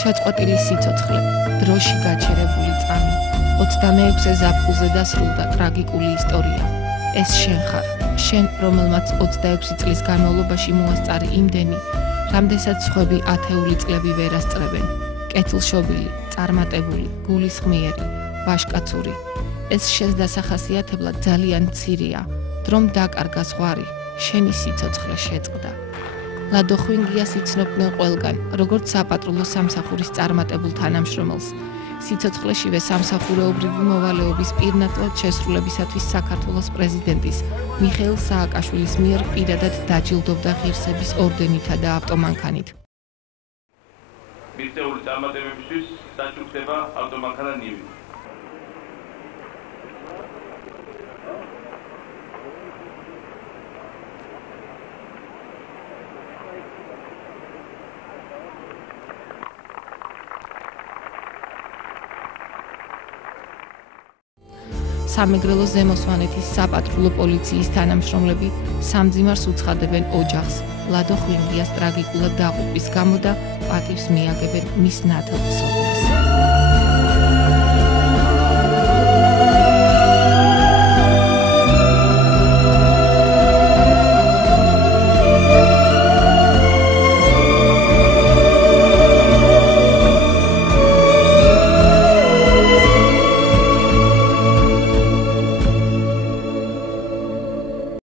შეწყვეტილი სიცოცხლე, დროში გაჩერებული წამი, 26-ე ზაფხულზე დასრულდა ტრაგიკული ისტორია. ეს შენ ხარ, შენ, რომელმაც 26 წლის განმავლობაში მოასწარი იმდენი, რამდენსაც სხვები ათეული წლები ვერ ასწრებენ. კეთილშობილი, წარმატებული, გულისხმიერი, ვაჟკაცური. ეს შენს დასახასიათებლად ძალიან მცირეა, დრომ დაკარგა ზღვარი, შენი სიცოცხლე შეწყდა. ლადო ხვინგიას იცნობდნენ ყველგან, როგორც საპატრულო სამსახურის წარმატებულ თანამშრომელს. სიცოცხლეშივე სამსახურეობრივი მოვალეობის პირნათლად შესრულებისათვის საქართველოს პრეზიდენტის მიხეილ სააკაშვილის მიერ პირადად დაჯილდოვდა ღირსების ორდენითა და ავტომანქანით. მიღწეული წარმატებებისთვის დაჯილდოება ავტომანქანა ნივი. სამეგრელო ზემო სვანეთის საპატრულო პოლიციის თანამშრომლები სამძიმარს უცხადებენ ოჯახს, ლადო ხვინგიას ტრაგიკულად დაღუპვის გამო და პატივს მიაგებენ მის ნათელ ცოდნას.